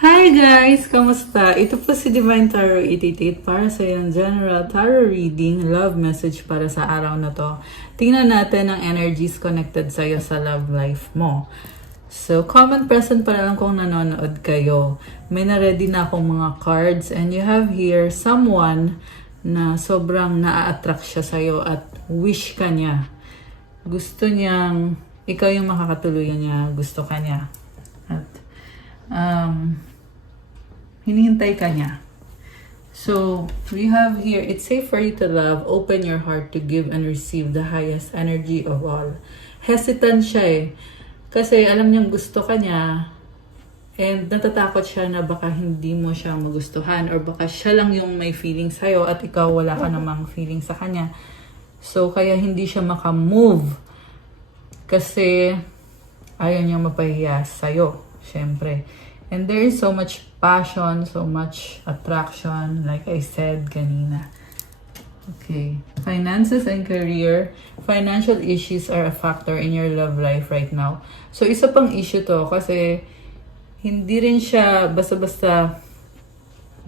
Hi guys! Kamusta? Ito po si Divine Tarot 88 para sa iyong general tarot reading, love message para sa araw na to. Tingnan natin ang energies connected sa iyo sa love life mo. So, comment present para lang kung nanonood kayo. May na-ready na akong mga cards and you have here someone na sobrang na-attract siya sa iyo at wish ka niya. Gusto niyang ikaw yung makakatuluyan niya, gusto ka niya. At hinihintay ka niya. So, we have here, it's safe for you to love, open your heart to give and receive the highest energy of all. Hesitant siya eh. Kasi alam niyang gusto ka niya and natatakot siya na baka hindi mo siya magustuhan or baka siya lang yung may feeling sa'yo at ikaw wala ka namang feeling sa kanya. So, kaya hindi siya makamove kasi ayaw niyang mapahiya sa'yo, syempre. And there is so much passion, so much attraction, like I said kanina. Okay. Finances and career. Financial issues are a factor in your love life right now. So, isa pang issue to kasi hindi rin siya basta-basta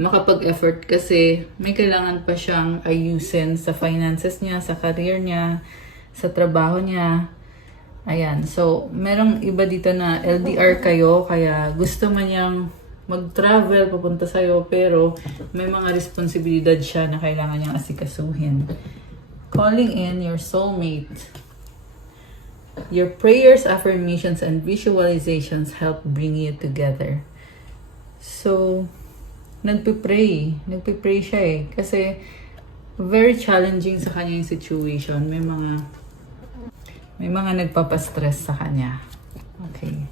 makapag-effort kasi may kailangan pa siyang ayusin sa finances niya, sa career niya, sa trabaho niya. Ayan. So, merong iba dito na LDR kayo, kaya gusto man niyang mag-travel, papunta sa'yo, pero may mga responsibilidad siya na kailangan niyang asikasuhin. Calling in your soulmate. Your prayers, affirmations, and visualizations help bring you together. So, nagpipray. Nagpipray siya eh. Kasi, very challenging sa kanya yung situation. May mga nagpapastress sa kanya. Okay.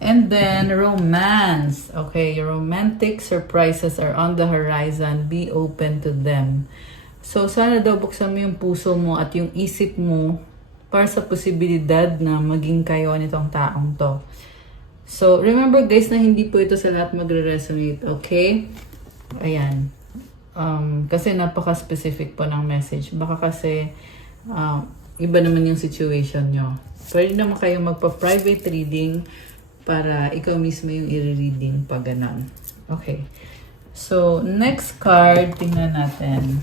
And then, romance. Okay, your romantic surprises are on the horizon. Be open to them. So, sana daw buksan mo yung puso mo at yung isip mo para sa posibilidad na maging kayo nitong taong to. So, remember guys na hindi po ito sa lahat magre-resonate. Okay? Ayan. Kasi napaka-specific po ng message. Baka kasi iba naman yung situation nyo. Pwede naman kayo magpa-private reading para ikaw mismo yung i-reading pag ganun. Okay. So, next card, tingnan natin.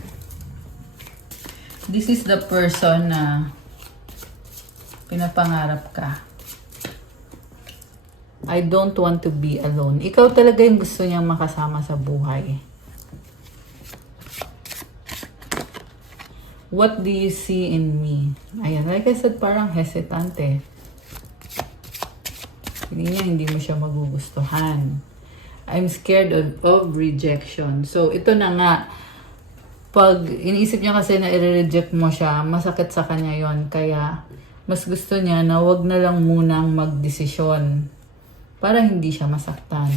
This is the person na pinapangarap ka. I don't want to be alone. Ikaw talaga yung gusto niyang makasama sa buhay. What do you see in me? Ayan, like I said, parang hesitant eh. Hindi mo siya magugustuhan. I'm scared of rejection. So, ito na nga. Pag iniisip niya kasi na i-reject mo siya, masakit sa kanya yon. Kaya, mas gusto niya na wag na lang munang magdesisyon para hindi siya masaktan.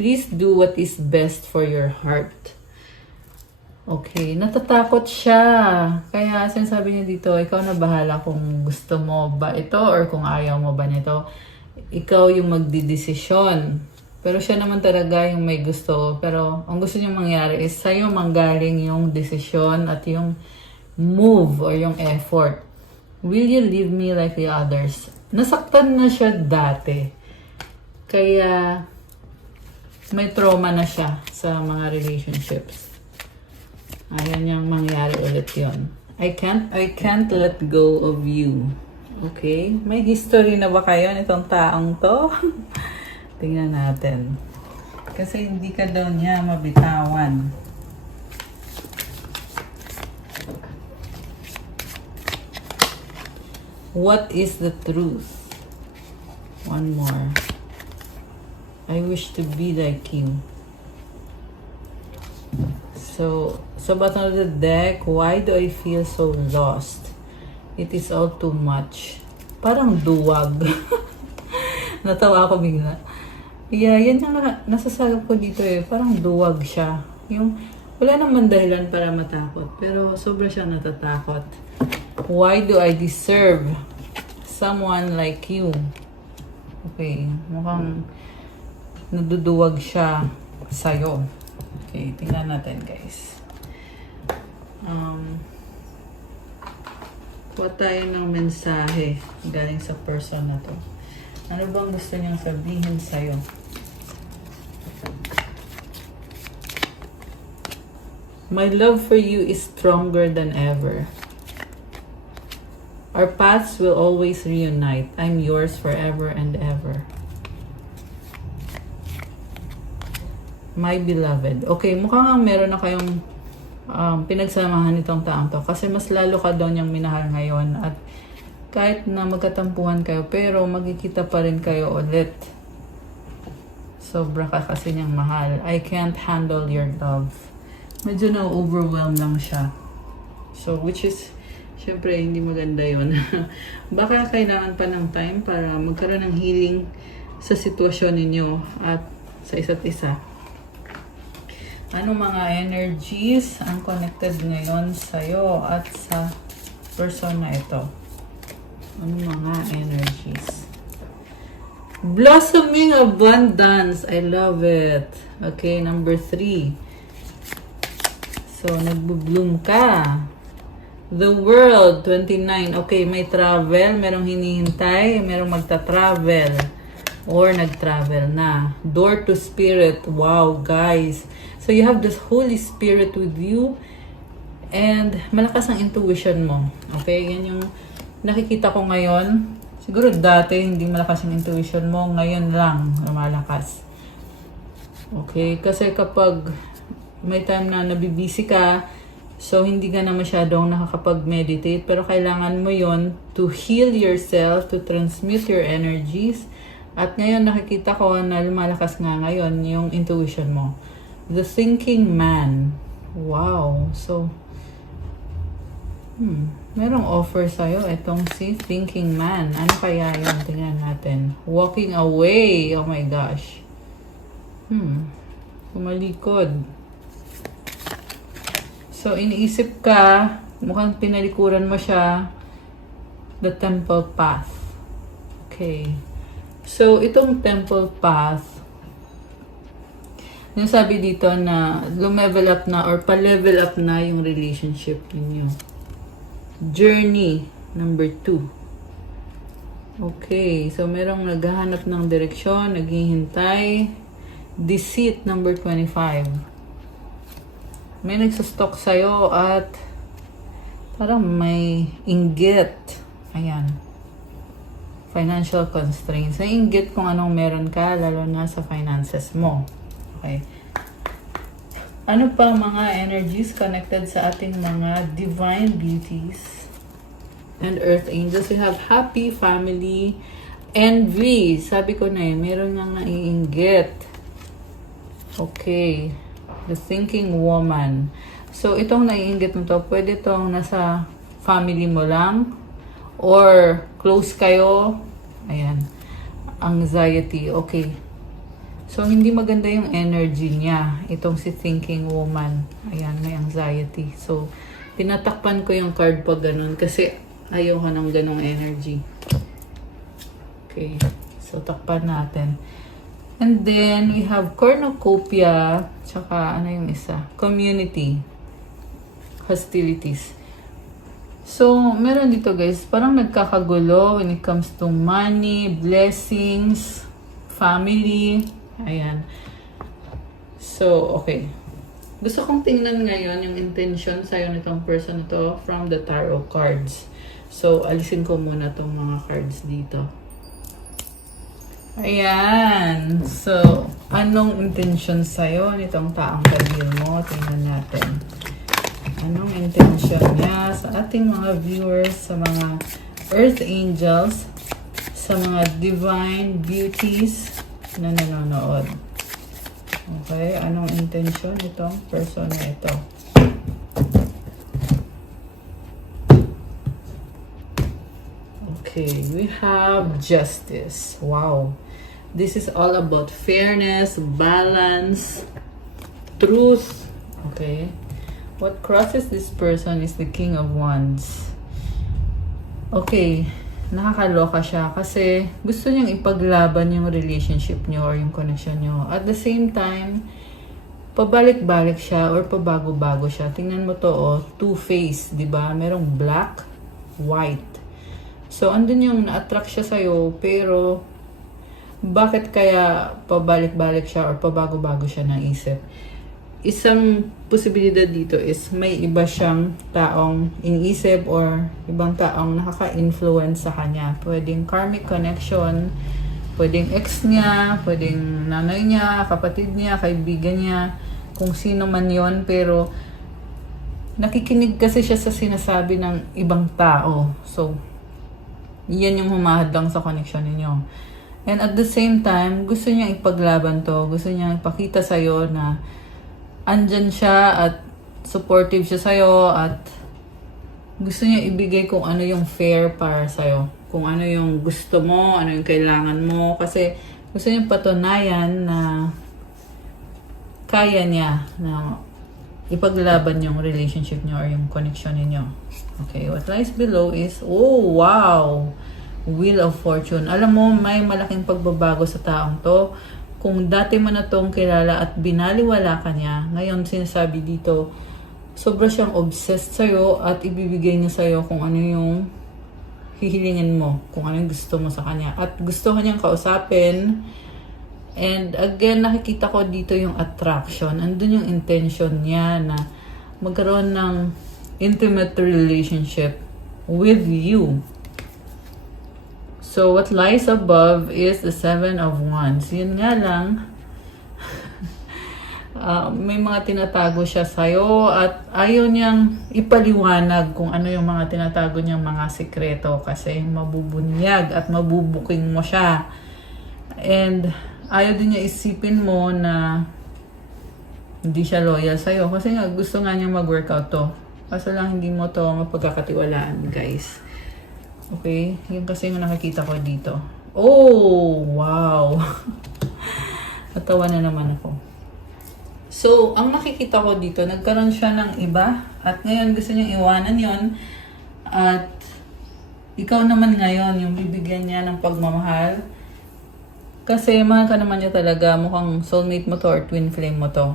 Please do what is best for your heart. Okay, natatakot siya. Kaya sinasabi niya dito, ikaw na bahala kung gusto mo ba ito or kung ayaw mo ba nito. Ikaw yung magdidesisyon. Pero siya naman talaga yung may gusto. Pero ang gusto niyang mangyari is sa'yo manggaling yung desisyon at yung move or yung effort. Will you leave me like the others? Nasaktan na siya dati. Kaya may trauma na siya sa mga relationships. Ayaw niyang mangyari ulit yun. I can't let go of you. Okay? May history na ba kayo nitong taong to? Tingnan natin. Kasi hindi ka daw niya mabitawan. What is the truth? One more. I wish to be like you. So, sa bottom of the deck, why do I feel so lost? It is all too much. Parang duwag. Natawa ako bigla. Yeah, yan yung nasasagot ko dito eh. Parang duwag siya. Yung, wala naman dahilan para matakot. Pero sobra siyang natatakot. Why do I deserve someone like you? Okay, mukhang naduduwag siya sa'yo. Okay, tingnan natin guys. Kuha tayo ng mensahe galing sa person na to. Ano bang gusto niyang sabihin sa'yo? My love for you is stronger than ever. Our paths will always reunite. I'm yours forever and ever. My beloved. Okay, mukhang meron na kayong pinagsamahan nitong taong to. Kasi mas lalo ka daw niyang minahal ngayon. At kahit na magkatampuhan kayo, pero magkikita pa rin kayo ulit. Sobra ka kasi niyang mahal. I can't handle your love. Medyo na-overwhelm lang siya. So, which is, syempre, hindi maganda yon. Baka kailangan pa ng time para magkaroon ng healing sa sitwasyon ninyo at sa isa't isa. Anong mga energies ang connected ngayon sa'yo at sa person na ito? Anong mga energies? Blossoming abundance. I love it. Okay, number 3. So, nagbo-bloom ka. The world, 29. Okay, may travel. Merong hinihintay. Merong magta-travel. Or nag-travel na. Door to spirit. Wow, guys. So, you have this Holy Spirit with you. And malakas ang intuition mo. Okay, yan yung nakikita ko ngayon. Siguro dati hindi malakas ang intuition mo. Ngayon lang lumalakas. Okay, kasi kapag may time na nabibisi ka, so hindi ka na masyadong nakakapag-meditate. Pero kailangan mo yon to heal yourself, to transmute your energies. At ngayon nakikita ko na lumalakas nga ngayon yung intuition mo. The thinking man. Wow. So, merong offer sa'yo. Itong si thinking man. Ano kaya yun? Tingnan natin. Walking away. Oh my gosh. Kumalikod. So, iniisip ka, mukhang pinalikuran mo siya, the temple path. Okay. So, itong temple path, yung sabi dito na lumevel up na or pa-level up na yung relationship ninyo. Journey, number 2. Okay, so merong naghahanap ng direksyon, naghihintay. Deceit, number 25. May nagsustok sa'yo at parang may inggit. Ayan. Financial constraints. Nainggit kung anong meron ka, lalo na sa finances mo. Okay. Ano pa mga energies connected sa ating mga divine beauties and earth angels? We have happy, family, envy. Sabi ko na meron nga naiinggit. Okay. The thinking woman. So, itong naiinggit mo to, pwede itong nasa family mo lang or close kayo. Ayan. Anxiety. Okay. So, hindi maganda yung energy niya. Itong si thinking woman. Ayan, may anxiety. So, pinatakpan ko yung card pag ganun kasi ayaw ko ng ganong energy. Okay. So, takpan natin. And then, we have cornucopia. Tsaka, ano yung isa? Community. Hostilities. So, meron dito guys, parang nagkakagulo when it comes to money, blessings, family. Ayan. So, okay. Gusto kong tingnan ngayon yung intention sa'yo nitong person na to from the tarot cards. So, alisin ko muna tong mga cards dito. Ayan. So, anong intention sa'yo nitong taong kabir mo? Tingnan natin. Anong intention niya sa ating mga viewers, sa mga earth angels, sa mga divine beauties na nanonood. Okay, anong intention nitong person na ito? Okay, we have justice. Wow. This is all about fairness, balance, truth. Okay. What crosses this person is the King of Wands. Okay. Nakakaloka siya kasi gusto niyang ipaglaban yung relationship niyo or yung connection niyo. At the same time, pabalik-balik siya or pabago-bago siya. Tingnan mo to, oh, two-face, di ba? Merong black, white. So, andun yung na-attract siya sa'yo, pero bakit kaya pabalik-balik siya or pabago-bago siya ng isip? isang posibilidad dito is may iba siyang taong iniisip or ibang taong nakaka-influence sa kanya. Pwedeng karmic connection, pwedeng ex niya, pwedeng nanay niya, kapatid niya, kaibigan niya, kung sino man yon, pero nakikinig kasi siya sa sinasabi ng ibang tao. So, yan yung humahadlang sa connection ninyo. And at the same time, gusto niya ipaglaban to. Gusto niya ipakita sa'yo na andyan siya at supportive siya sa'yo at gusto niya ibigay kung ano yung fair para sa'yo. Kung ano yung gusto mo, ano yung kailangan mo. Kasi gusto niya patunayan na kaya niya na ipaglaban yung relationship niyo or yung connection niyo. Okay, what lies below is, oh wow! Wheel of Fortune. Alam mo, may malaking pagbabago sa taong to. Kung dati mo na tong kilala at binaliwala ka niya, ngayon sinasabi dito, sobra siyang obsessed sa'yo at ibibigay niya sa'yo kung ano yung hihilingin mo, kung ano yung gusto mo sa kanya. At gusto ka niyang kausapin. And again, nakikita ko dito yung attraction. Andun yung intention niya na magkaroon ng intimate relationship with you. So, what lies above is the Seven of Wands. Yun nga lang, may mga tinatago siya sa'yo at ayaw niyang ipaliwanag kung ano yung mga tinatago niyang mga sikreto kasi mabubunyag at mabubuking mo siya. And ayaw din niya isipin mo na hindi siya loyal sa'yo kasi nga gusto nga niya mag-workout to. Kaso lang hindi mo to mapagkakatiwalaan, guys. Okay? Yung kasi yung nakikita ko dito. Oh! Wow! Natawa na naman ako. So, ang nakikita ko dito, nagkaroon siya ng iba. At ngayon gusto niyang iwanan yon. At ikaw naman ngayon, yung bibigyan niya ng pagmamahal. Kasi mahal ka naman niya talaga. Mukhang soulmate mo to or twin flame mo to.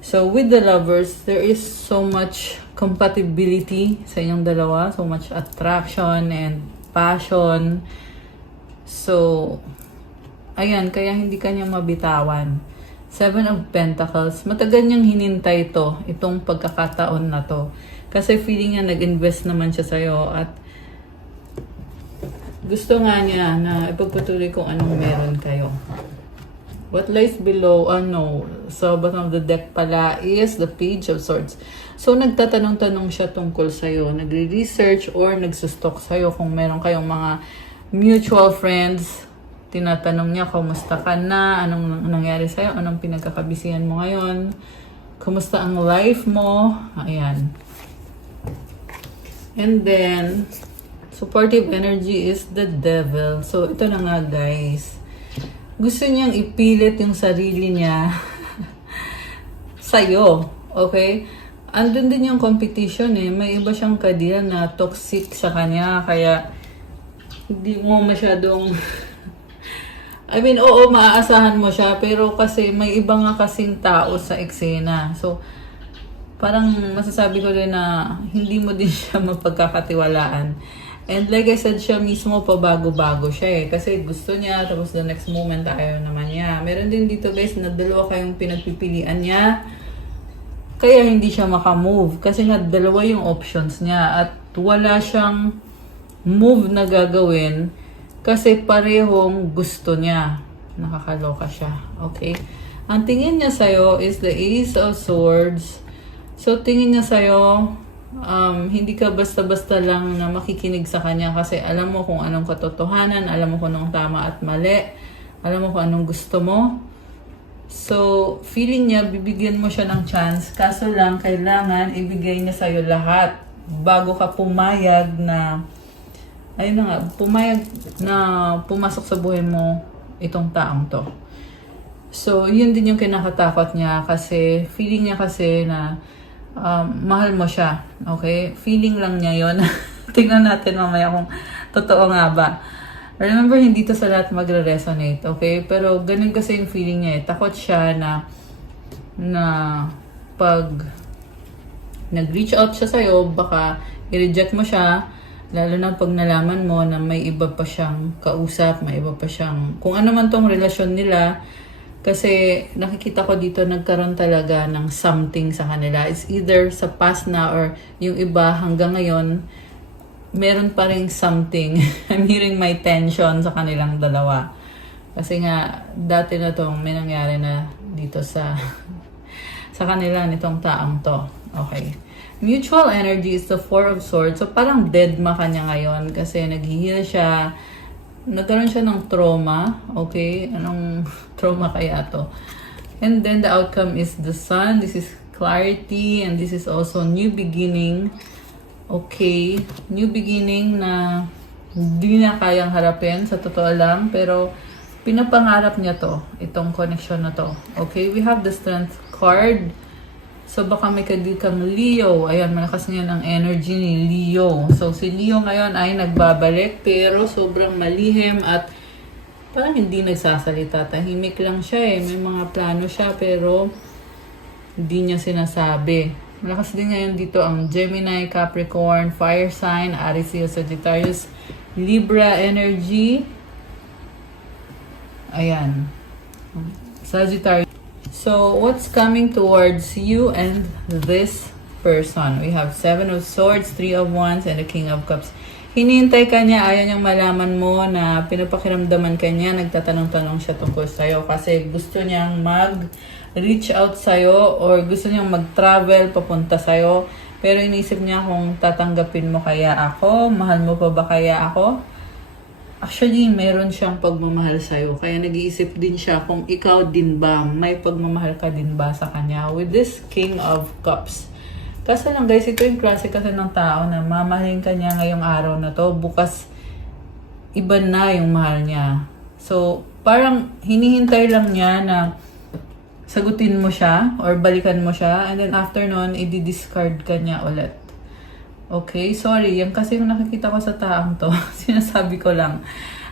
So, with the lovers, there is so much compatibility sa inyong dalawa. So much attraction and passion. So, ayan, kaya hindi kanya mabitawan. Seven of Pentacles. Matagal niyang hinintay to, itong pagkakataon na to. Kasi feeling niya nag-invest naman siya sa'yo at gusto nga niya na ipagpatuloy kung anong meron kayo. What lies below, sa bottom of the deck pala is the Page of Swords. So, nagtatanong-tanong siya tungkol sa'yo. Nagre-research or nagsustalk sa'yo kung meron kayong mga mutual friends. Tinatanong niya, kumusta ka na? Anong nangyari sa'yo? Anong pinagkakabisihan mo ngayon? Kumusta ang life mo? Ayan. And then, supportive energy is the Devil. So, ito na nga, guys. Gusto niyang ipilit yung sarili niya sa'yo. Okay? Andun din yung competition eh. May iba siyang kadil na toxic sa kanya. Kaya, hindi mo masyadong... I mean, oo, maaasahan mo siya. Pero kasi may iba nga kasing tao sa eksena. So, parang masasabi ko rin na hindi mo din siya mapagkakatiwalaan. And like I said, siya mismo pabago-bago siya eh. Kasi gusto niya, tapos the next moment ayaw naman niya. Meron din dito guys na dalawa kayong pinagpipilian niya. Kaya hindi siya makamove. Kasi nga dalawa yung options niya. At wala siyang move na gagawin. Kasi parehong gusto niya. Nakakaloka siya. Okay? Ang tingin niya sa'yo is the Ace of Swords. So tingin niya sa'yo... hindi ka basta-basta lang na makikinig sa kanya kasi alam mo kung anong katotohanan, alam mo kung anong tama at mali, alam mo kung anong gusto mo. So, feeling niya, bibigyan mo siya ng chance, kaso lang, kailangan ibigay niya sa'yo lahat bago ka pumayag na, ayun na nga, pumayag na pumasok sa buhay mo itong taong to. So, yun din yung kinakatakot niya kasi feeling niya kasi na mahal mo siya. Okay? Feeling lang niya yon. Tingnan natin mamaya kung totoo nga ba. Remember, hindi to sa lahat magre-resonate. Okay? Pero ganun kasi yung feeling niya eh. Takot siya na pag nag-reach out siya sa'yo, baka i-reject mo siya. Lalo na pag nalaman mo na may iba pa siyang kausap, may iba pa siyang... Kung ano man tong relasyon nila, Kasi nakikita ko dito nagkaroon talaga ng something sa kanila. It's either sa past na or yung iba hanggang ngayon, meron pa rin something. I'm hearing my tension sa kanilang dalawa. Kasi nga, dati na tong may nangyari na dito sa sa kanila nitong taong to. Okay. Mutual energy is the Four of Swords. So parang dead ma kanya ngayon kasi nag-heal siya. Nagkaroon siya ng trauma. Okay? Anong trauma kaya to? And then the outcome is the Sun. This is clarity and this is also new beginning. Okay. New beginning na hindi na kayang harapin sa totoo lang. Pero pinapangarap niya to. Itong connection na to. Okay? We have the Strength card. So, baka may kang Leo. Ayan, malakas ngayon ang energy ni Leo. So, si Leo ngayon ay nagbabalik pero sobrang malihim at parang hindi nagsasalita. Tahimik lang siya eh. May mga plano siya pero hindi niya sinasabi. Malakas din ngayon dito ang Gemini, Capricorn, Fire Sign, Aries, Leo, Sagittarius, Libra energy. Ayan. Sagittarius. So, what's coming towards you and this person? We have Seven of Swords, Three of Wands, and the King of Cups. Hinihintay ka niya, ayaw niyang malaman mo na pinapakiramdaman ka niya, nagtatanong-tanong siya tungkol sa'yo kasi gusto niyang mag-reach out sa'yo or gusto niyang mag-travel papunta sa'yo. Pero inisip niya kung tatanggapin mo kaya ako, mahal mo pa ba kaya ako? Actually, meron siyang pagmamahal sa'yo. Kaya nag-iisip din siya kung ikaw din ba, may pagmamahal ka din ba sa kanya. With this King of Cups. Kaso lang guys, ito yung klase kasi ng tao na mamahalin ka niya ngayong araw na to. Bukas, iba na yung mahal niya. So, parang hinihintay lang niya na sagutin mo siya or balikan mo siya. And then after nun, i-discard ka niya ulit. Okay, sorry. Yan kasi yung nakikita ko sa taong to. Sinasabi ko lang.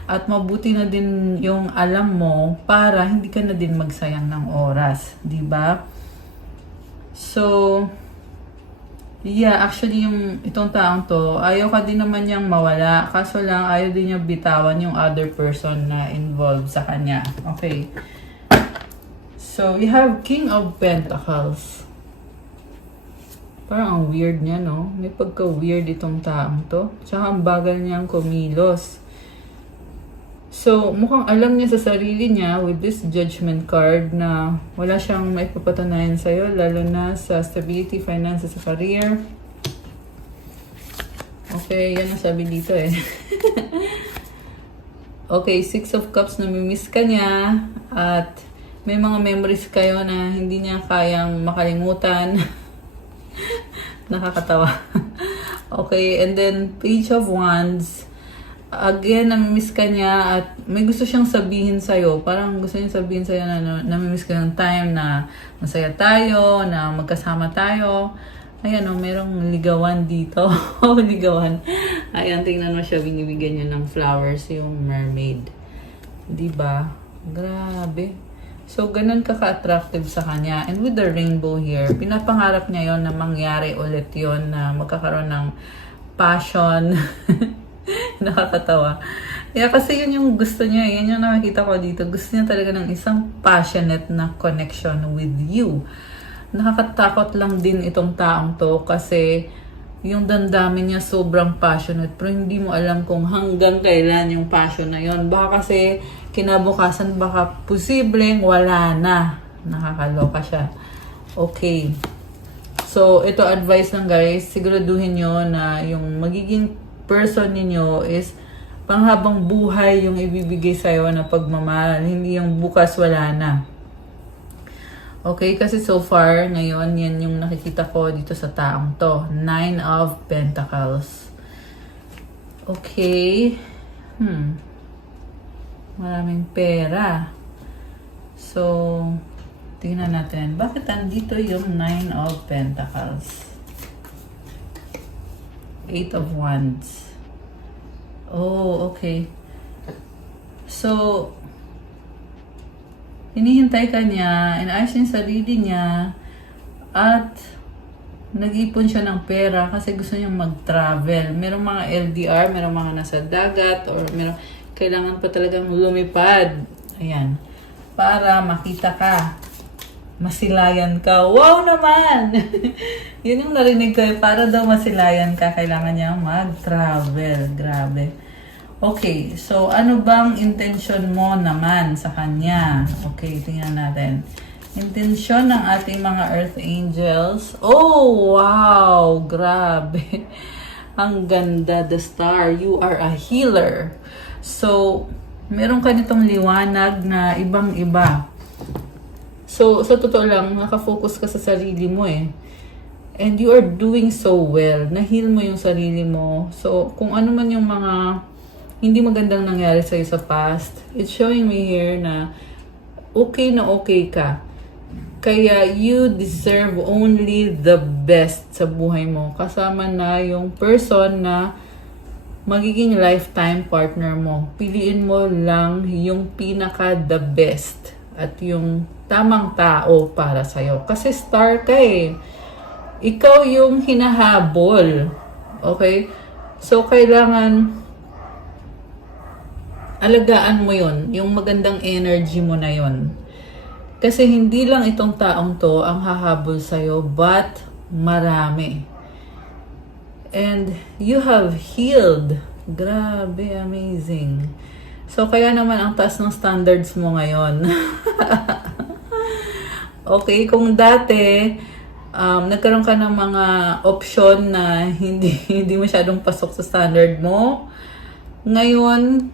At mabuti na din yung alam mo para hindi ka na din magsayang ng oras. Diba? So, yeah, actually yung itong taong to, ayaw ka din naman niyang mawala. Kaso lang, ayaw din niya bitawan yung other person na involved sa kanya. Okay. So, we have King of Pentacles. Parang ang weird niya, no? May pagka-weird itong taong to. Tsaka ang bagal niyang kumilos. So, mukhang alam niya sa sarili niya with this Judgment card na wala siyang maipapatunayan sa'yo, lalo na sa stability, finances, sa career. Okay, yan ang sabi dito eh. Okay, Six of Cups, namimiss ka niya at may mga memories kayo na hindi niya kayang makalimutan. Nakakatawa. Okay, and then Page of Wands. Again, namimiss ka niya at may gusto siyang sabihin sa'yo. Parang gusto niya sabihin sa'yo na namimiss ka ng time na masaya tayo, na magkasama tayo. Ayan o, merong ligawan dito. Ligawan. Ayan, tingnan mo siya, binibigyan niya ng flowers yung mermaid. Diba? Grabe. So, ganun ka-attractive sa kanya. And with the rainbow here, pinapangarap niya yon na mangyari ulit yon na magkakaroon ng passion. Nakakatawa. Yeah, kasi yun yung gusto niya. Yan yung nakakita ko dito. Gusto niya talaga ng isang passionate na connection with you. Nakakatakot lang din itong taong to kasi yung damdamin niya sobrang passionate pero hindi mo alam kung hanggang kailan yung passion na yon. Baka kasi kinabukasan baka posibleng wala na. Nakakaloka siya. Okay. So, ito advice lang guys. Siguraduhin nyo na yung magiging person ninyo is panghabang buhay yung ibibigay sa'yo na pagmamahal. Hindi yung bukas wala na. Okay, kasi so far, ngayon, yan yung nakikita ko dito sa taong to. Nine of Pentacles. Okay. Maraming pera. So, tingnan natin. Bakit andito yung Nine of Pentacles? Eight of Wands. Oh, okay. So, hinihintay ka niya, inaayos niya yung sarili niya, at nag-ipon siya ng pera kasi gusto niyang mag-travel. Merong mga LDR, merong mga nasa dagat, or merong kailangan pa talagang lumipad. Ayan. para makita ka. Masilayan ka. Wow naman! Yun yung narinig ko. Para daw masilayan ka, kailangan niya mag-travel. Grabe. Okay, so ano bang intention mo naman sa kanya? Okay, tingnan natin. Intensyon ng ating mga Earth Angels. Oh, wow! Grabe. Ang ganda, the star. You are a healer. So, meron ka nitong liwanag na ibang-iba. So, sa totoo lang, nakafocus ka sa sarili mo eh. And you are doing so well. Na-heal mo yung sarili mo. So, kung ano man yung mga hindi magandang nangyari sa'yo sa past, it's showing me here na okay ka. Kaya you deserve only the best sa buhay mo. Kasama na yung person na magiging lifetime partner mo. Piliin mo lang yung pinaka the best at yung tamang tao para sa'yo. Kasi star ka eh. Ikaw yung hinahabol. Okay? So, kailangan alagaan mo yun. Yung magandang energy mo na yun. Kasi hindi lang itong taong to ang hahabol sa'yo, but marami. And you have healed. Grabe, amazing. So, kaya naman ang taas ng standards mo ngayon. Okay, kung dati, nagkaroon ka ng mga option na hindi masyadong pasok sa standard mo, ngayon,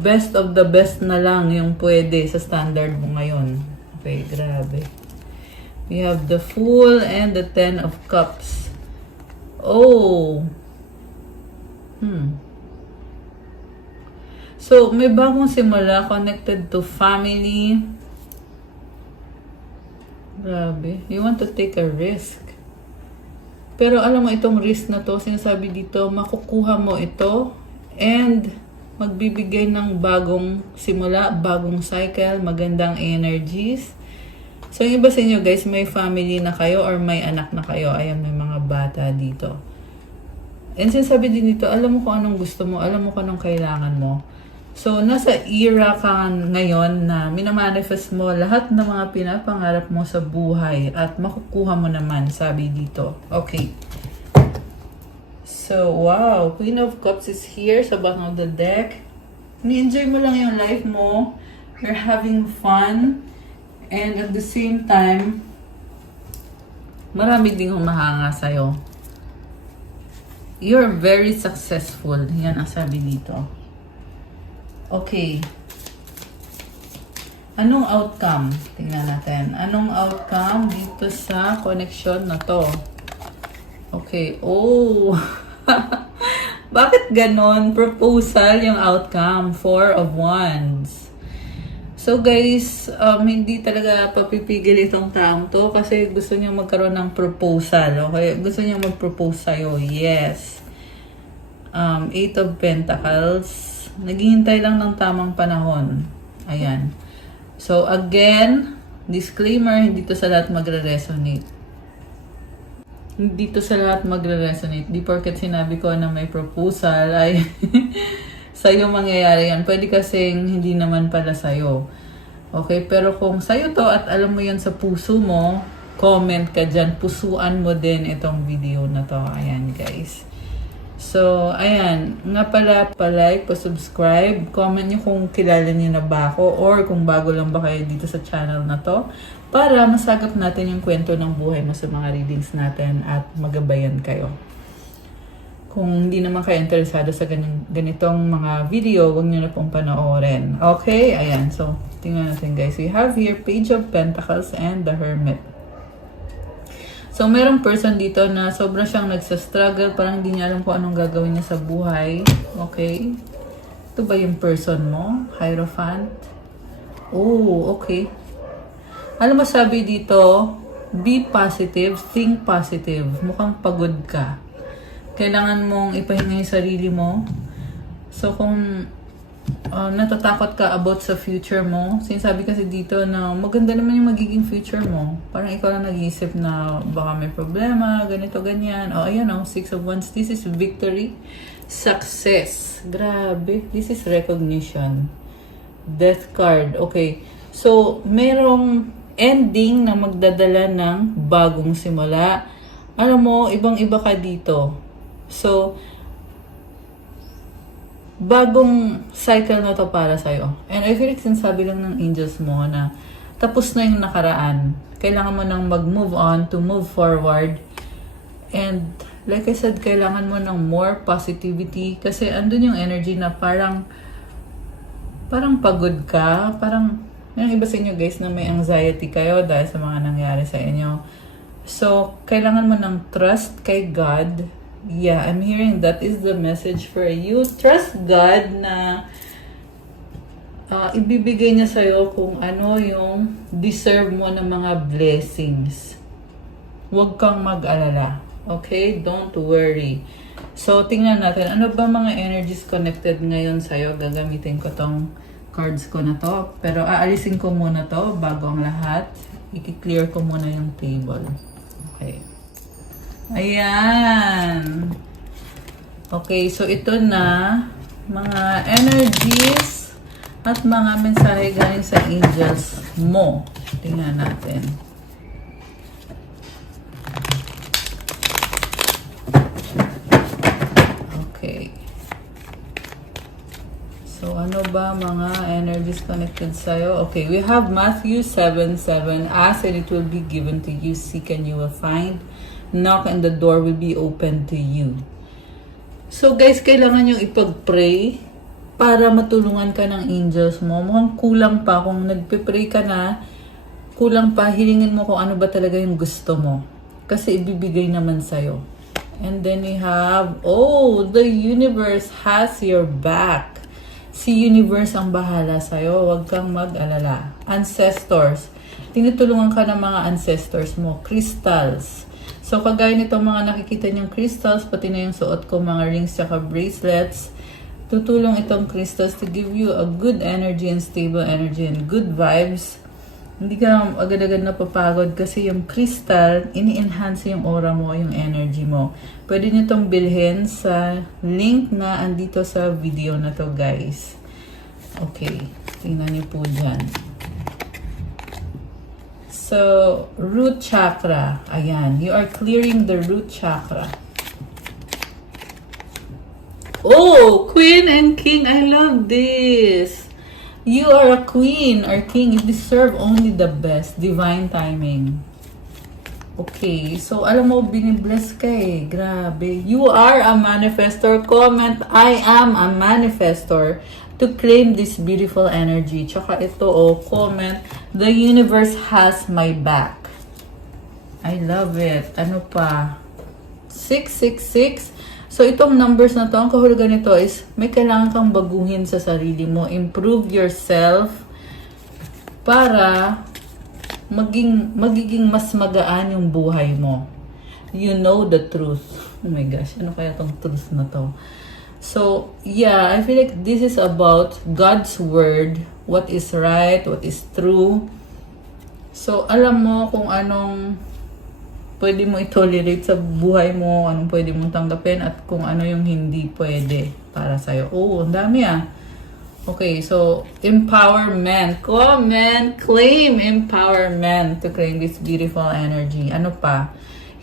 best of the best na lang yung pwede sa standard mo ngayon. Okay, grabe. We have the Fool and the Ten of Cups. Oh. So, may bagong simula connected to family. Grabe. You want to take a risk. Pero alam mo, itong risk na to, sinasabi dito, makukuha mo ito and magbibigay ng bagong simula, bagong cycle, magandang energies. So, yung iba sa inyo guys, may family na kayo or may anak na kayo. Ayan, may mga bata dito. And sinasabi din dito, alam mo kung anong gusto mo, alam mo kung anong kailangan mo. So, nasa era ka ngayon na minamanifest mo lahat ng mga pinapangarap mo sa buhay at makukuha mo naman, sabi dito. Okay. So, wow. Queen of Cups is here sa bottom of the deck. Ni-enjoy mo lang yung life mo. You're having fun. And at the same time, marami ding humahanga sa'yo. You're very successful. Yan ang sabi dito. Okay. Anong outcome? Tingnan natin. Anong outcome dito sa connection na to? Okay. Oh. Bakit ganon? Proposal yung outcome. 4 of Wands. So guys, hindi talaga papipigil itong taong to kasi gusto niya magkaroon ng proposal. Okay? Gusto niya mag-propose sa'yo. Yes. 8 of Pentacles. Naghihintay lang ng tamang panahon. Ayan. So again, disclaimer, hindi to sa lahat magre-resonate. Hindi to sa lahat magre-resonate. Di porket sinabi ko na may proposal ay sa'yo mangyayari yan. Pwede kasing hindi naman pala sa'yo. Okay? Pero kung sa'yo to at alam mo yan sa puso mo, comment ka dyan. Pusuan mo din itong video na to. Ayan guys. So, ayan. Nga pala, pa-like, pa-subscribe. Comment nyo kung kilala nyo na ba ako or kung bago lang ba kayo dito sa channel na to para masagap natin yung kwento ng buhay mo sa mga readings natin at magabayan kayo. Kung hindi naman kayo interesado sa ganitong mga video, huwag nyo na pong panoorin. Okay? Ayan. So, tingnan natin guys. We have here Page of Pentacles and the Hermit. So, merong person dito na sobrang siyang nagsastruggle. Parang hindi niya alam kung anong gagawin niya sa buhay. Okay? Ito ba yung person mo? Hierophant? Oh, okay. Alam mo sabi dito, be positive, think positive. Mukhang pagod ka. Kailangan mong ipahinga yung sarili mo. So, kung natatakot ka about sa future mo, sinasabi kasi dito na maganda naman yung magiging future mo. Parang ikaw lang nag-iisip na baka may problema, ganito, ganyan. O, ayan o, 6 of Wands. This is victory. Success. Grabe. This is recognition. Death card. Okay. So, merong ending na magdadala ng bagong simula. Alam mo, ibang-iba ka dito. So, bagong cycle na to para sa'yo. And I feel like sinasabi lang ng angels mo na tapos na yung nakaraan. Kailangan mo nang mag-move on to move forward. And like I said, kailangan mo ng more positivity kasi andun yung energy na parang pagod ka. Parang, yung iba sa inyo guys na may anxiety kayo dahil sa mga nangyari sa inyo. So, kailangan mo ng trust kay God. Yeah, I'm hearing that is the message for you. Trust God na ibibigay niya sa'yo kung ano yung deserve mo ng mga blessings. Huwag kang mag-alala. Okay? Don't worry. So, tingnan natin. Ano ba mga energies connected ngayon sa'yo? Gagamitin ko tong cards ko na to. Pero aalisin ko muna to bago ang lahat. I-clear ko muna yung table. Okay. Ayan. Okay, so ito na mga energies at mga mensahe galing sa angels mo. Tingnan natin. Okay. So ano ba mga energies connected sa'yo? Okay, we have Matthew 7:7. Ask and it will be given to you. Seek and you will find. Knock and the door will be open to you. So guys, kailangan yung ipag-pray para matulungan ka ng angels mo. Mukhang kulang pa kung nagpe-pray ka na, kulang pa, hilingin mo kung ano ba talaga yung gusto mo. Kasi ibibigay naman sa'yo. And then we have, the universe has your back. Si universe ang bahala sa'yo. Huwag kang mag-alala. Ancestors. Tinutulungan ka ng mga ancestors mo. Crystals. So, kagaya nitong mga nakikita niyong crystals, pati na yung suot ko, mga rings tsaka bracelets, tutulong itong crystals to give you a good energy and stable energy and good vibes. Hindi ka agad-agad napapagod kasi yung crystal, ini-enhance yung aura mo, yung energy mo. Pwede niyo itong bilhin sa link na andito sa video na to, guys. Okay, tingnan niyo po dyan. So, root chakra. Ayan. You are clearing the root chakra. Oh, queen and king. I love this. You are a queen or king. You deserve only the best. Divine timing. Okay. So, alam mo, binibless ka eh. Grabe. You are a manifestor. Comment, I am a manifestor. To claim this beautiful energy. Tsaka ito, comment, the universe has my back. I love it. Ano pa? 666. So, itong numbers na to, ang kahulugan nito is, may kailangan kang baguhin sa sarili mo. Improve yourself para magiging mas magaan yung buhay mo. You know the truth. Oh my gosh, ano kaya tong truth na to? So, yeah, I feel like this is about God's word, what is right, what is true. So, alam mo kung anong pwede mo i-tolerate sa buhay mo, anong pwede mong tanggapin, at kung ano yung hindi pwede para sa'yo. Oh, ang dami ah. Okay, so, empowerment. Comment, claim empowerment to claim this beautiful energy. Ano pa?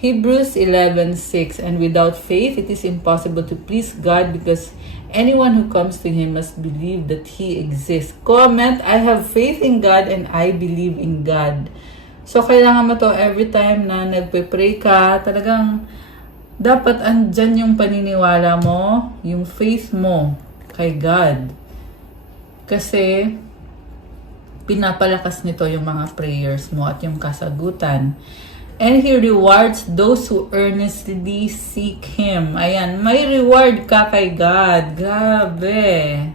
Hebrews 11:6, and without faith it is impossible to please God because anyone who comes to Him must believe that He exists. Comment, I have faith in God and I believe in God. So, kailangan mo to every time na nagpe-pray ka, talagang dapat andyan yung paniniwala mo, yung faith mo kay God. Kasi, pinapalakas nito yung mga prayers mo at yung kasagutan. And He rewards those who earnestly seek Him. Ayan, may reward ka kay God. Grabe.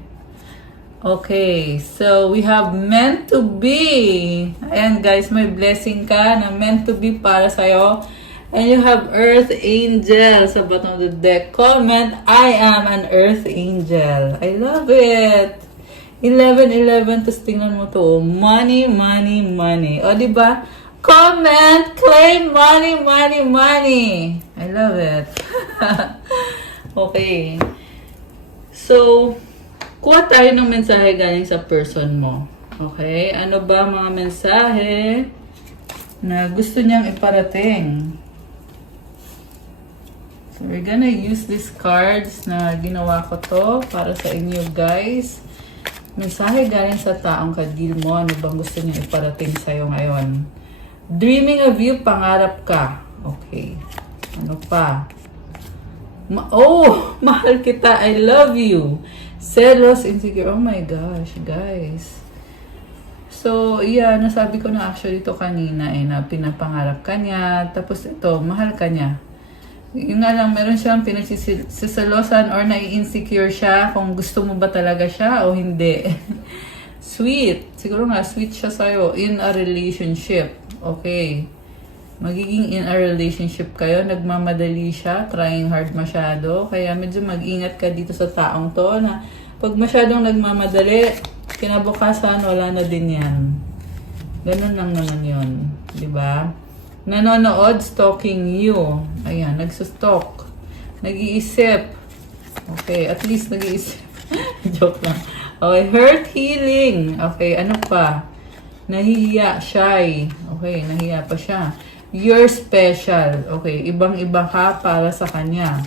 Okay, so we have meant to be. Ayan guys, may blessing ka na meant to be para sa'yo. And you have Earth Angel sa bottom of the deck. Comment, I am an Earth Angel. I love it. 11-11, tapos tingnan mo to. Money, money, money. O, diba? Comment, claim money, money, money. I love it. Okay. So, Kuha tayo ng mensahe galing sa person mo. Okay? Ano ba mga mensahe na gusto niyang iparating? So, we're gonna use these cards na ginawa ko to para sa inyo, guys. Mensahe galing sa taong kadil mo. Ano bang gusto niya iparating sa'yo ngayon? Dreaming of you, pangarap ka. Okay. Ano pa? Mahal kita, I love you. Selos, insecure. Oh my gosh, guys. So, yeah, nasabi ko na actually ito kanina na pinapangarap ka niya. Tapos ito, mahal ka niya. Yung nga lang, meron siyang pinagsisalosan or nai-insecure siya kung gusto mo ba talaga siya o hindi. Sweet. Siguro nga, sweet siya sa'yo in a relationship. Okay. Magiging in a relationship kayo, nagmamadali siya, trying hard masyado. Kaya medyo mag-ingat ka dito sa taong to na pag masyadong nagmamadali, kinabukasan, wala na din yan. Ganun lang naman yun. Diba? Nanonood, stalking you. Ayan, nagsustalk. Nag-iisip. Okay, at least nag-iisip. Joke lang. Okay, hurt, healing. Okay, ano pa? Nahihiya, shy. Okay, nahihiya pa siya. You're special. Okay, ibang-iba ka para sa kanya.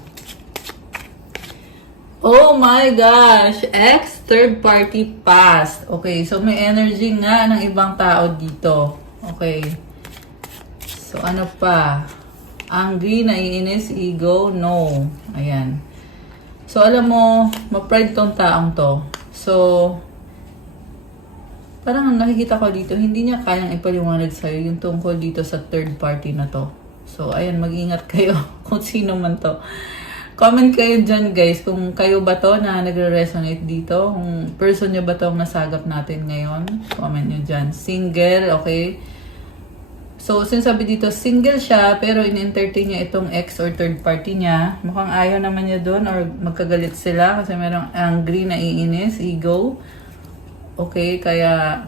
Oh my gosh! Ex, third party, past. Okay, so may energy nga ng ibang tao dito. Okay. So, ano pa? Angry, naiinis, ego, no. Ayan. So, alam mo, ma-pride tong taong to. So, parang nakikita ko dito, hindi niya kayang ipaliwanag sa'yo yung tungkol dito sa third party na to. So, ayan, mag-ingat kayo kung sino man to. Comment kayo dyan, guys, kung kayo ba to na nagre-resonate dito. Kung person nyo ba to masagap natin ngayon. Comment nyo dyan. Single, okay? So, sinasabi dito, single siya, pero in-entertain niya itong ex or third party niya. Mukhang ayaw naman niya doon or magkagalit sila kasi merong angry, naiinis, ego. Okay, kaya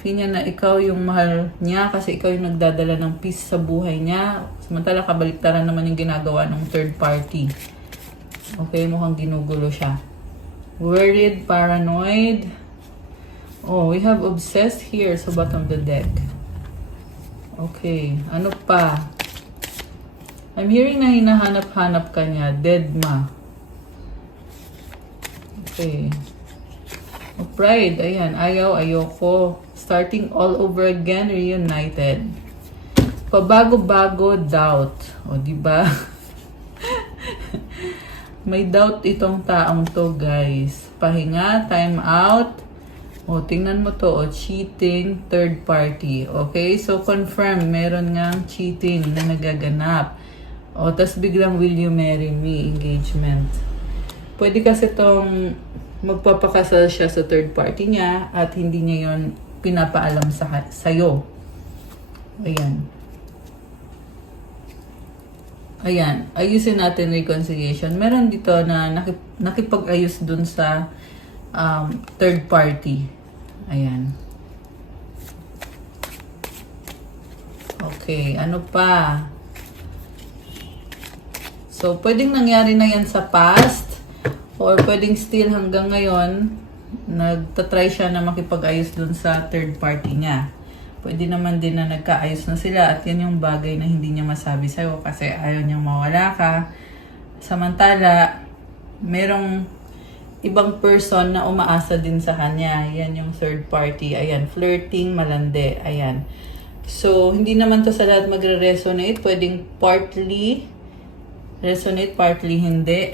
feel niya na ikaw yung mahal niya kasi ikaw yung nagdadala ng peace sa buhay niya. Samantala, kabaliktaran naman yung ginagawa ng third party. Okay, mukhang ginugulo siya. Worried, paranoid. Oh, we have obsessed here sa bottom of the deck. Okay, ano pa? I'm hearing na hinahanap-hanap ka niya. Dead ma. Okay. Oh, pride, ayan. Ayaw, ayoko. Starting all over again, reunited. Pabago-bago, doubt. O, diba? May doubt itong taong to, guys. Pahinga, time out. O, tingnan mo to. O, cheating, third party. Okay? So, confirm. Meron ngang cheating na nagaganap. O, tas biglang, will you marry me? Engagement. Pwede kasi tong magpapakasal siya sa third party niya at hindi niya yon pinapaalam sa'yo. Ayan. Ayan. Ayusin natin reconciliation. Meron dito na nakipag-ayos dun sa third party. Ayan. Okay, ano pa? So, pwedeng nangyari na yan sa past or pwedeng still hanggang ngayon nagtatry siya na makipag-ayos dun sa third party niya. Pwede naman din na nagkaayos na sila at yan yung bagay na hindi niya masabi sa'yo kasi ayaw niyang mawala ka. Samantala, merong ibang person na umaasa din sa kanya. Yan yung third party. Ayan, flirting, malande. Ayan. So, hindi naman to sa lahat magre-resonate. Pwedeng partly resonate, partly hindi.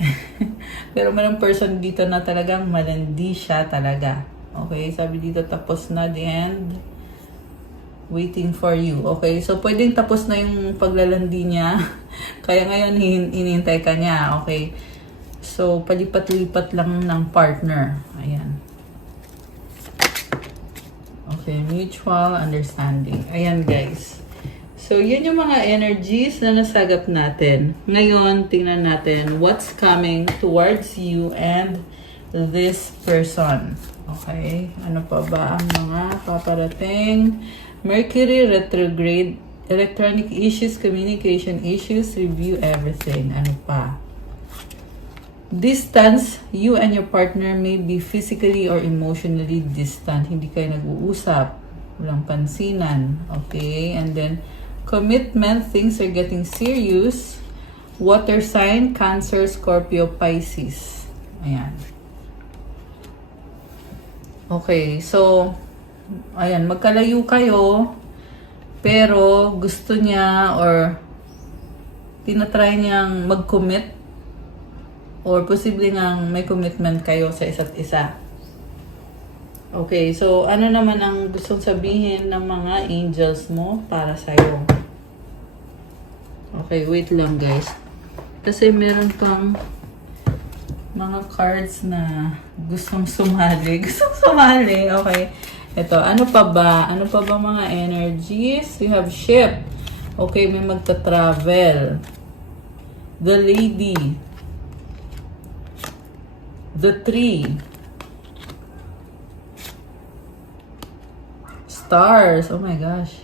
Pero mayroong person dito na talagang malandi siya talaga. Okay, sabi dito tapos na, the end. Waiting for you. Okay, so pwedeng tapos na yung paglalandi niya. Kaya ngayon, hinihintay ka niya. Okay. So, palipat-lipat lang ng partner. Ayan. Okay, mutual understanding. Ayan, guys. So, yun yung mga energies na nasagap natin. Ngayon, tingnan natin what's coming towards you and this person. Okay? Ano pa ba ang mga paparating? Mercury retrograde, electronic issues, communication issues, review everything. Ano pa? Distance, you and your partner may be physically or emotionally distant. Hindi kayo nag-uusap. Walang pansinan. Okay? And then, commitment, things are getting serious. Water sign, Cancer, Scorpio, Pisces. Ayan. Okay, so, ayan, magkalayo kayo, pero gusto niya or tinatry niyang mag-commit or posible ngang may commitment kayo sa isa't isa. Okay, so ano naman ang gustong sabihin ng mga angels mo para sa'yo? Okay, wait lang guys. Kasi meron kang mga cards na gustong sumali. Gustong sumali, okay. Ito, ano pa ba? Ano pa ba mga energies? You have ship. Okay, may magta-travel. The lady. The tree. Stars. Oh my gosh.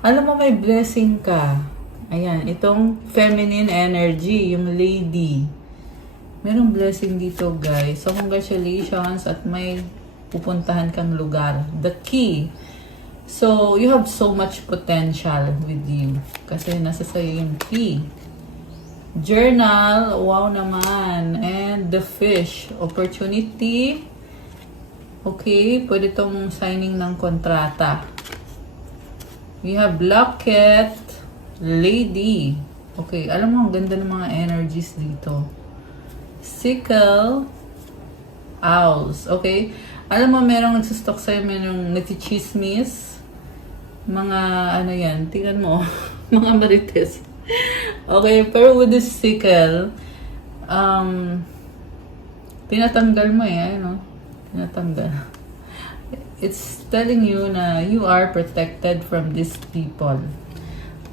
Alam mo, may blessing ka. Ayan, itong feminine energy, yung lady. Merong blessing dito, guys. So, congratulations at may pupuntahan kang lugar. The key. So, you have so much potential with you. Kasi nasa sa'yo yung key. Journal, wow naman. And the fish, opportunity. Okay, pwede tong signing ng kontrata. We have locket, lady. Okay, alam mo, ang ganda ng mga energies dito. Sickle, owls. Okay, alam mo, merong nagsustok sa'yo, merong nagchichismis. Mga, ano yan, tingnan mo, mga marites. Okay, pero with the sickle, tinatanggal mo ano? Tinatanggal. It's telling you na you are protected from these people.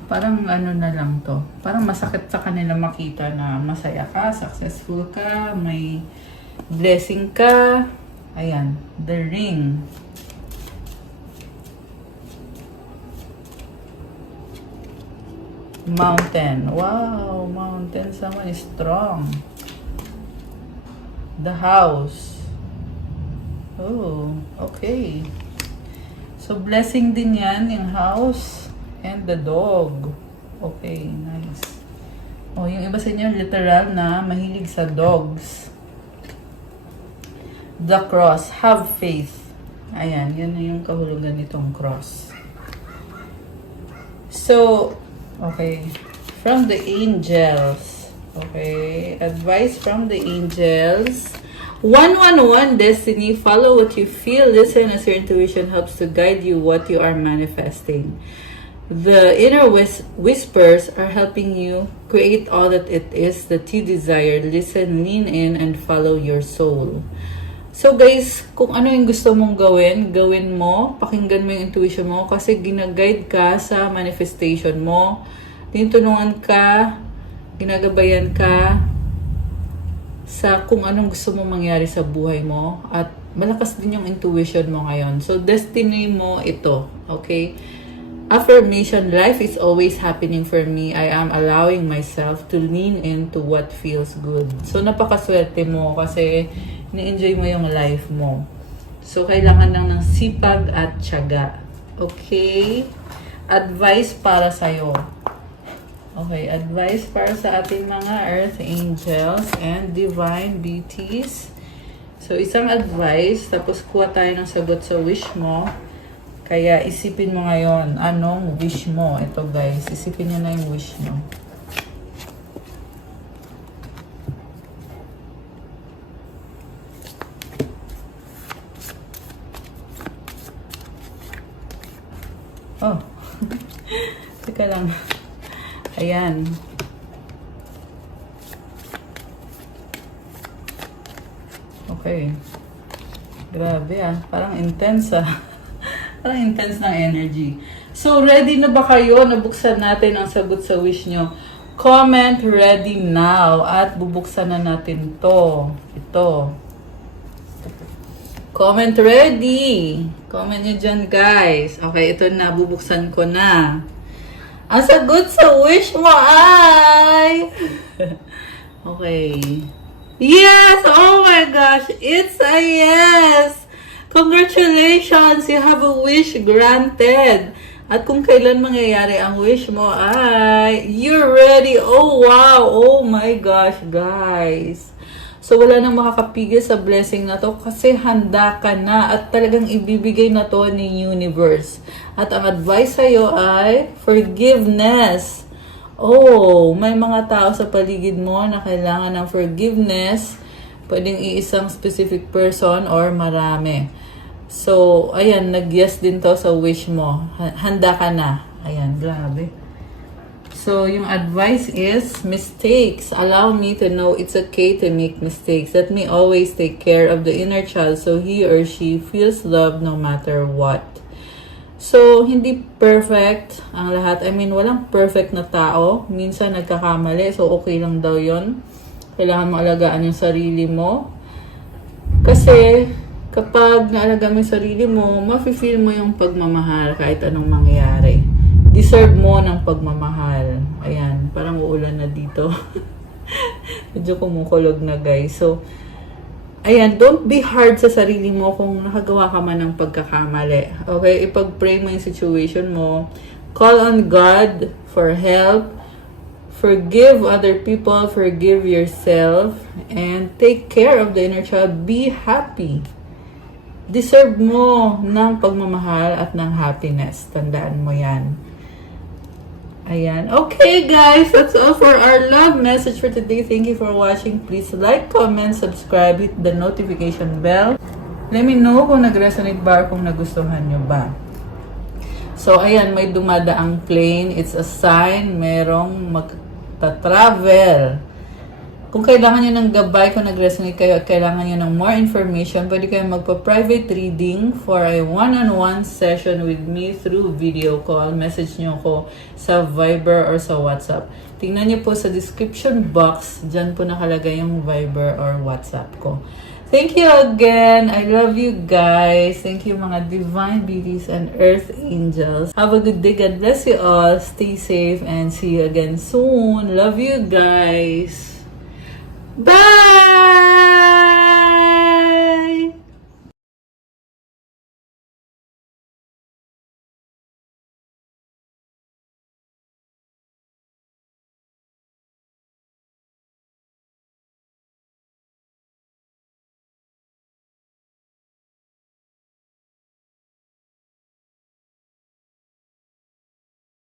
Parang ano na lang to. Parang masakit sa kanila makita na masaya ka, successful ka, may blessing ka. Ayan, the ring. Mountain. Wow, mountains naman is strong. The house. Oh, okay. So, blessing din yan, yung house and the dog. Okay, nice. Oh, yung iba sa inyo, literal na mahilig sa dogs. The cross. Have faith. Ayan, yun yung kahulugan nitong cross. So, okay, from the angels. Okay, advice from the angels. 111 destiny. Follow what you feel. Listen as your intuition helps to guide you what you are manifesting. The inner whispers are helping you create all that it is that you desire. Listen, lean in, and follow your soul. So guys, kung ano yung gusto mong gawin, gawin mo. Pakinggan mo yung intuition mo kasi ginaguide ka sa manifestation mo. Tinutulungan ka, ginagabayan ka sa kung anong gusto mo mangyari sa buhay mo. At malakas din yung intuition mo ngayon. So, destiny mo ito. Okay? Affirmation, life is always happening for me. I am allowing myself to lean into what feels good. So, napakaswerte mo kasi ni-enjoy mo yung life mo. So, kailangan lang ng sipag at tiyaga. Okay? Advice para sa'yo. Okay, advice para sa ating mga earth angels and divine deities. So, isang advice, tapos kuha tayo ng sagot sa wish mo. Kaya, isipin mo ngayon, anong wish mo? Ito guys, isipin nyo na yung wish mo. Oh, teka lang. Ayan. Okay. Grabe parang intense Parang intense ng energy. So, ready na ba kayo? Nabuksan natin ang sagot sa wish nyo. Comment ready now at bubuksan na natin to. Ito. Comment ready. Comment nyo dyan, guys. Okay, ito na. Bubuksan ko na. Ang sagot sa wish mo ay... Okay. Yes! Oh my gosh! It's a yes! Congratulations! You have a wish granted! At kung kailan mangyayari ang wish mo ay you're ready! Oh wow! Oh my gosh, guys! So wala nang makakapigil sa blessing na to kasi handa ka na at talagang ibibigay na to ni universe. At ang advice sa'yo ay forgiveness. Oh, may mga tao sa paligid mo na kailangan ng forgiveness. Pwedeng iisang specific person or marami. So, ayan, nag-yes din to sa wish mo. Handa ka na. Ayan, grabe. So, yung advice is, mistakes. Allow me to know it's okay to make mistakes. Let me always take care of the inner child so he or she feels loved no matter what. So, hindi perfect ang lahat. I mean, walang perfect na tao. Minsan nagkakamali. So, okay lang daw yon. Kailangan mo alagaan yung sarili mo. Kasi, kapag naalagaan mo yung sarili mo, mafe-feel mo yung pagmamahal kahit anong mangyari. Deserve mo ng pagmamahal. Ayan, parang uulan na dito. Medyo kumukulog na, guys. So, ayan, don't be hard sa sarili mo kung nakagawa ka man ng pagkakamali. Okay? Ipag-pray mo yung situation mo. Call on God for help. Forgive other people. Forgive yourself. And take care of the inner child. Be happy. Deserve mo ng pagmamahal at ng happiness. Tandaan mo yan. Ayan. Okay, guys. That's all for our love message for today. Thank you for watching. Please like, comment, subscribe, hit the notification bell. Let me know kung nag-resonate ba or kung nagustuhan nyo ba. So, ayan. May dumadaang plane. It's a sign. Merong magta-travel. Kung kailangan nyo ng gabay, kung nag-resonate kayo at kailangan nyo ng more information, pwede kayo magpa-private reading for a one-on-one session with me through video call. Message nyo ko sa Viber or sa WhatsApp. Tingnan nyo po sa description box. Diyan po nakalagay yung Viber or WhatsApp ko. Thank you again. I love you guys. Thank you mga divine beauties and earth angels. Have a good day. God bless you all. Stay safe and see you again soon. Love you guys. Bye!